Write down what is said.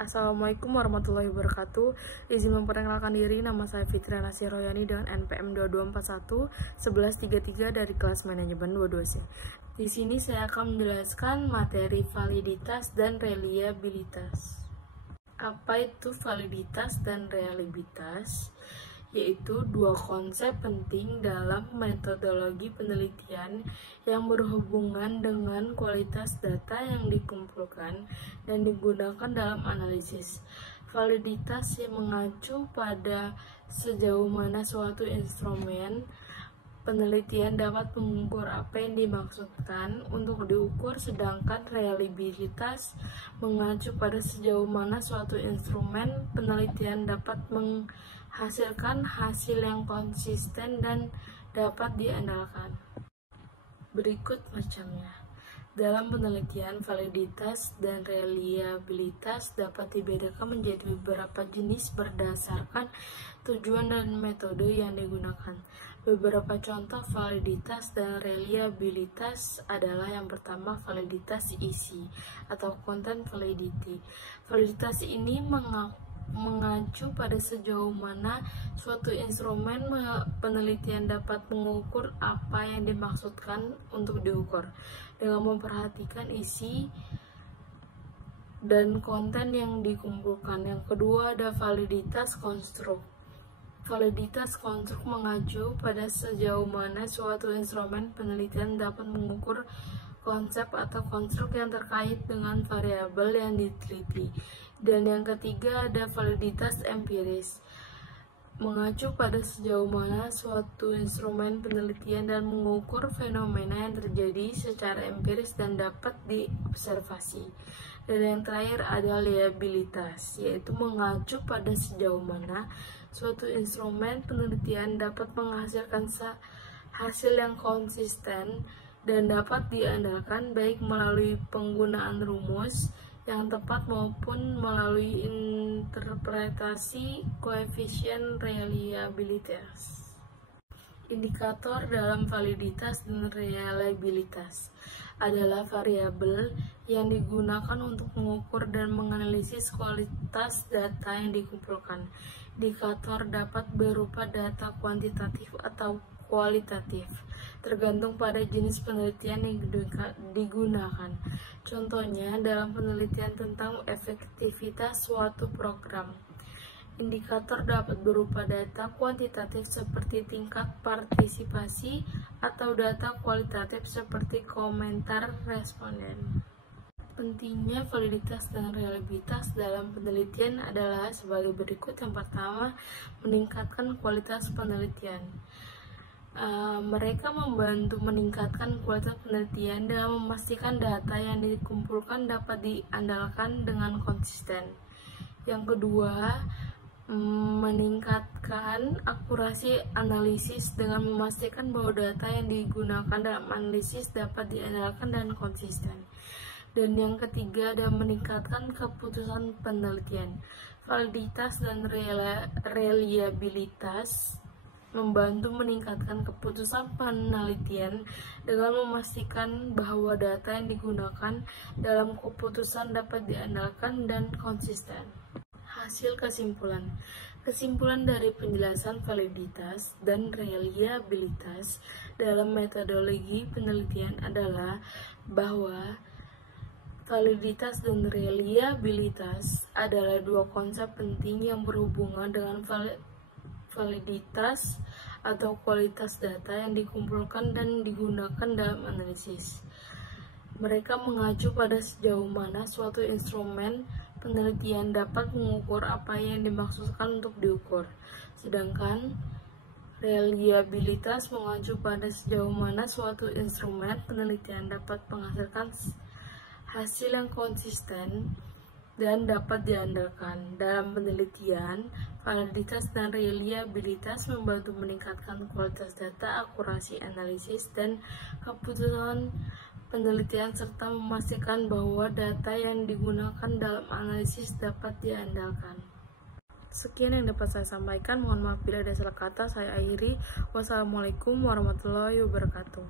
Assalamualaikum warahmatullahi wabarakatuh. Izin memperkenalkan diri, nama saya Fitria Nasiroyani dengan NPM 2241 1133 dari kelas manajemen 22C. Di sini saya akan menjelaskan materi validitas dan reliabilitas. Apa itu validitas dan reliabilitas? Yaitu dua konsep penting dalam metodologi penelitian yang berhubungan dengan kualitas data yang dikumpulkan dan digunakan dalam analisis. Validitas yang mengacu pada sejauh mana suatu instrumen penelitian dapat mengukur apa yang dimaksudkan untuk diukur, sedangkan reliabilitas mengacu pada sejauh mana suatu instrumen penelitian dapat menghasilkan hasil yang konsisten dan dapat diandalkan. Berikut macamnya. Dalam penelitian, validitas dan reliabilitas dapat dibedakan menjadi beberapa jenis berdasarkan tujuan dan metode yang digunakan. Beberapa contoh validitas dan reliabilitas adalah yang pertama, validitas isi atau content validity. Validitas ini mengacu pada sejauh mana suatu instrumen penelitian dapat mengukur apa yang dimaksudkan untuk diukur dengan memperhatikan isi dan konten yang dikumpulkan. Yang kedua ada validitas konstruk. Validitas konstruk mengacu pada sejauh mana suatu instrumen penelitian dapat mengukur konsep atau konstruk yang terkait dengan variabel yang diteliti. Dan yang ketiga ada validitas empiris, mengacu pada sejauh mana suatu instrumen penelitian dan mengukur fenomena yang terjadi secara empiris dan dapat diobservasi. Dan yang terakhir ada reliabilitas, yaitu mengacu pada sejauh mana suatu instrumen penelitian dapat menghasilkan hasil yang konsisten dan dapat diandalkan baik melalui penggunaan rumus yang tepat maupun melalui interpretasi koefisien reliabilitas. Indikator dalam validitas dan reliabilitas adalah variabel yang digunakan untuk mengukur dan menganalisis kualitas data yang dikumpulkan. Indikator dapat berupa data kuantitatif atau kualitatif, tergantung pada jenis penelitian yang digunakan. Contohnya, dalam penelitian tentang efektivitas suatu program, indikator dapat berupa data kuantitatif seperti tingkat partisipasi atau data kualitatif seperti komentar responden. Pentingnya validitas dan reliabilitas dalam penelitian adalah sebagai berikut. Yang pertama, meningkatkan kualitas penelitian. Mereka membantu meningkatkan kualitas penelitian dan memastikan data yang dikumpulkan dapat diandalkan dengan konsisten. Yang kedua, meningkatkan akurasi analisis dengan memastikan bahwa data yang digunakan dalam analisis dapat diandalkan dan konsisten. Dan yang ketiga ada meningkatkan keputusan penelitian. Validitas dan reliabilitas membantu meningkatkan keputusan penelitian dengan memastikan bahwa data yang digunakan dalam keputusan dapat diandalkan dan konsisten. Hasil kesimpulan. Kesimpulan dari penjelasan validitas dan reliabilitas dalam metodologi penelitian adalah bahwa validitas dan reliabilitas adalah dua konsep penting yang berhubungan dengan validitas atau kualitas data yang dikumpulkan dan digunakan dalam analisis. Mereka mengacu pada sejauh mana suatu instrumen penelitian dapat mengukur apa yang dimaksudkan untuk diukur. Sedangkan reliabilitas mengacu pada sejauh mana suatu instrumen penelitian dapat menghasilkan hasil yang konsisten dan dapat diandalkan. Dalam penelitian, validitas dan reliabilitas membantu meningkatkan kualitas data, akurasi analisis, dan keputusan penelitian serta memastikan bahwa data yang digunakan dalam analisis dapat diandalkan. Sekian yang dapat saya sampaikan. Mohon maaf bila ada salah kata. Saya akhiri. Wassalamualaikum warahmatullahi wabarakatuh.